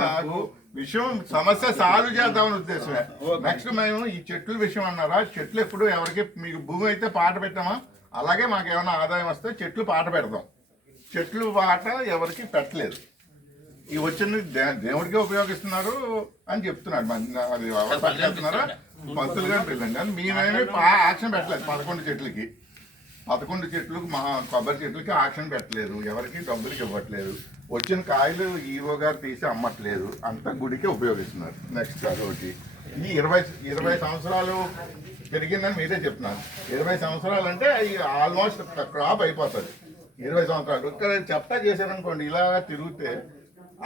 నాకు విషయం సమస్య సాల్వ్ చేద్దామని ఉద్దేశమే. నెక్స్ట్ మేము ఈ చెట్ల విషయం అన్నారా, చెట్లు ఎప్పుడు ఎవరికి మీకు భూమి అయితే పాట పెట్టామా, అలాగే మాకు ఏమైనా ఆదాయం వస్తే చెట్లు పాట పెడతాం. చెట్లు పాట ఎవరికి పెట్టలేదు. ఈ వచ్చింది దేవుడికి ఉపయోగిస్తున్నారు అని చెప్తున్నాడు. అది ఎవరు పట్టుకెళ్తున్నారా పంతులు గారు పిల్లండి కానీ మేమేమి యాక్షన్ పెట్టలేదు. 11 చెట్లకి 11 చెట్లకు మా కొబ్బరి చెట్లకి యాక్షన్ పెట్టలేదు. ఎవరికి డబ్బులకి ఇవ్వట్లేదు. వచ్చిన కాయలు ఈవో గారు తీసి అమ్మట్లేదు. అంతా గుడికే ఉపయోగిస్తున్నారు. నెక్స్ట్ అదొకటి. ఈ 20 సంవత్సరాలు పెరిగిందని మీరే చెప్తున్నారు. 20 సంవత్సరాలు అంటే ఆల్మోస్ట్ క్రాప్ అయిపోతుంది. 20 సంవత్సరాలు ఇక్కడ చెప్తా చేశారనుకోండి, ఇలా తిరిగితే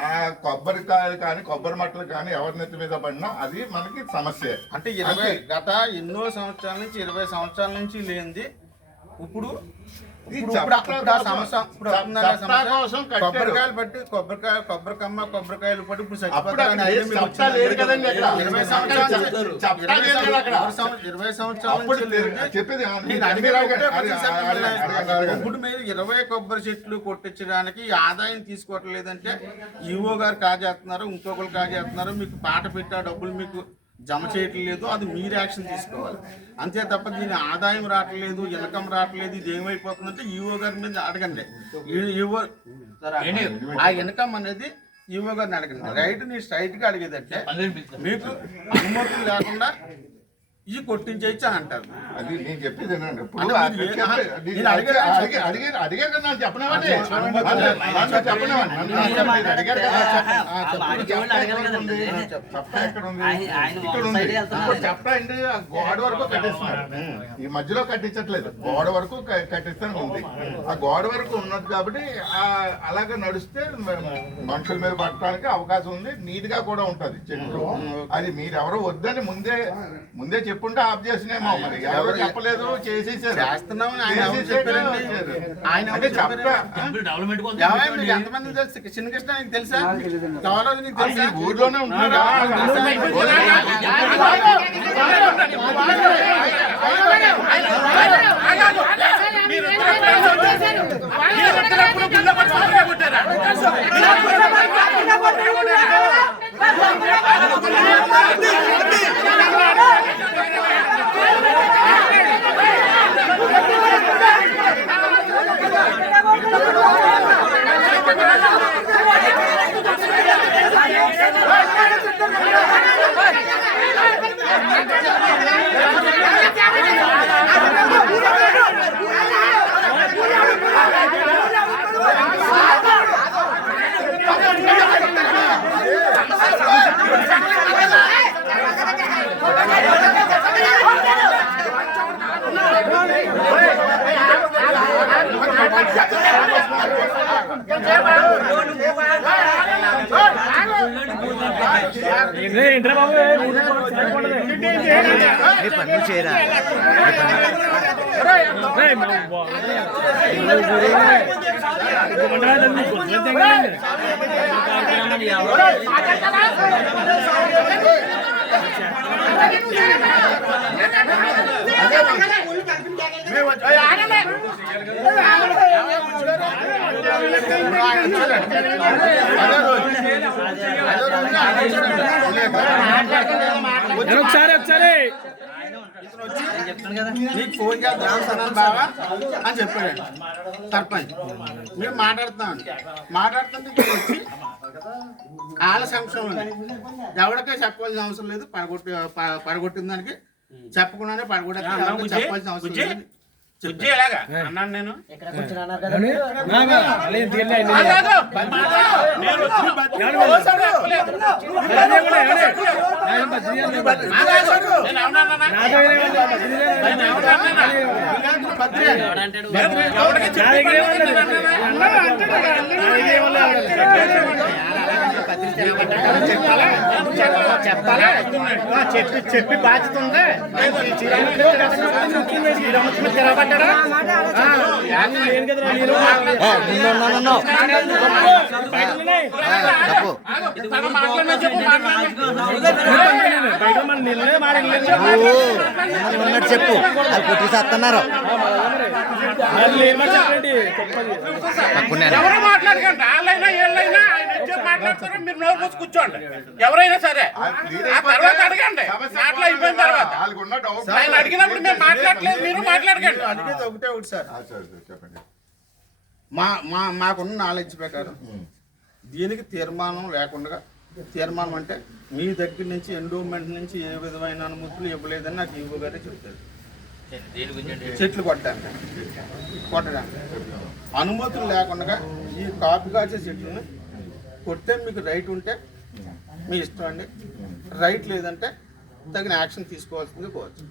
ఆ కొబ్బరికాయలు కానీ కొబ్బరి మట్టలు కానీ ఎవరి నెత్తి మీద పడినా అది మనకి సమస్య. అంటే గత ఎన్నో సంవత్సరాల నుంచి 20 సంవత్సరాల నుంచి లేనిది ఇప్పుడు కొబ్బరికాయలు బట్టి కొబ్బరికాయలు బట్టి ఇప్పుడు 20 సంవత్సరాలు చెప్పేది ఇప్పుడు మీరు 20 కొబ్బరి చెట్లు కొట్టించడానికి ఆదాయం తీసుకోవటం లేదంటే ఈవో గారు కాజేస్తున్నారు, ఇంకొకరు కాజేస్తున్నారు, మీకు పాట పెట్టా డబ్బులు మీకు జమ చేయటం లేదు. అది మీరు యాక్షన్ తీసుకోవాలి అంతే తప్ప దీని ఆదాయం రావట్లేదు, ఇన్కమ్ రావట్లేదు, ఇది ఏమైపోతుందంటే ఈవో గారి మీద అడగండి. ఈవో ఆ ఇన్కమ్ అనేది ఈవో గారిని అడగండి. రైట్ ని స్ట్రైట్ గా అడిగేదంటే మీకు అనుమతులు లేకుండా ఈ కొట్టించేయచ్చు అని అంటారు. అది నేను చెప్పేది చెప్తా అండి. గోడ వరకు కట్టిస్తున్నారు, ఈ మధ్యలో కట్టించట్లేదు. గోడ వరకు కట్టిస్తాను ఉంది. ఆ గోడ వరకు ఉన్నది కాబట్టి అలాగే నడిస్తే మనుషుల మీద పట్టడానికి అవకాశం ఉంది. నీట్ గా కూడా ఉంటది చెట్లు. అది మీరెవరో వద్దని ముందే చెప్పుంటే ఆఫ్ చేసినేమో. మరి ఎవరు చెప్పలేదు, చేసేసారు. ఎంతమంది తెలుసు? చిన్నకృష్ణ నీకు తెలుసా? తెలుసా? ఊర్లోనే ఉంటున్నాడు. ఒకసారి నీకు ఫోన్ చేద్దాం బావా అని చెప్పాడు సర్పంచ్. మేము మాట్లాడుతుంటే వచ్చి వాళ్ళ సంక్షేమం ఎవరికే చెప్పాల్సిన అవసరం లేదు. పడగొట్టిన దానికి చెప్పకుండానే చెప్పాల్సిన అవసరం లేదు. అన్నాను నేను. చెప్పి బాధ్యత ఉంది. చెప్పు అది కొట్టి చేస్తున్నారు. ఎవరు మాట్లాడకండి, వాళ్ళైనా వీళ్ళైనా ఆయన వచ్చి మాట్లాడతారు, మీరు నోరు మూసి కూర్చోండి. ఎవరైనా సరే ఆ తర్వాత అడగండి, మాటలు అయిపోయిన తర్వాత వాళ్ళకున్న డౌట్ ఆయన అడిగినప్పుడు మేము మాట్లాడలేదు, మీరు మాట్లాడకండి. అడిగేది ఒకటే ఒకటి సార్, చెప్పండి. మాకున్న నాలెడ్జ్ ప్రకారం దీనికి తీర్మానం లేకుండా, తీర్మానం అంటే మీ దగ్గర నుంచి ఎండోమెంట్ నుంచి ఏ విధమైన అనుమతులు ఇవ్వలేదని నాకు ఈవో గారే చెప్తారు. చెట్లు కొట్టడానికి అనుమతులు లేకుండా ఈ కాపు కాచే చెట్లను కొడితే మీకు రైట్ ఉంటే మీ ఇష్టం అండి, రైట్ లేదంటే తగిన యాక్షన్ తీసుకోవాల్సింది కోవచ్చు.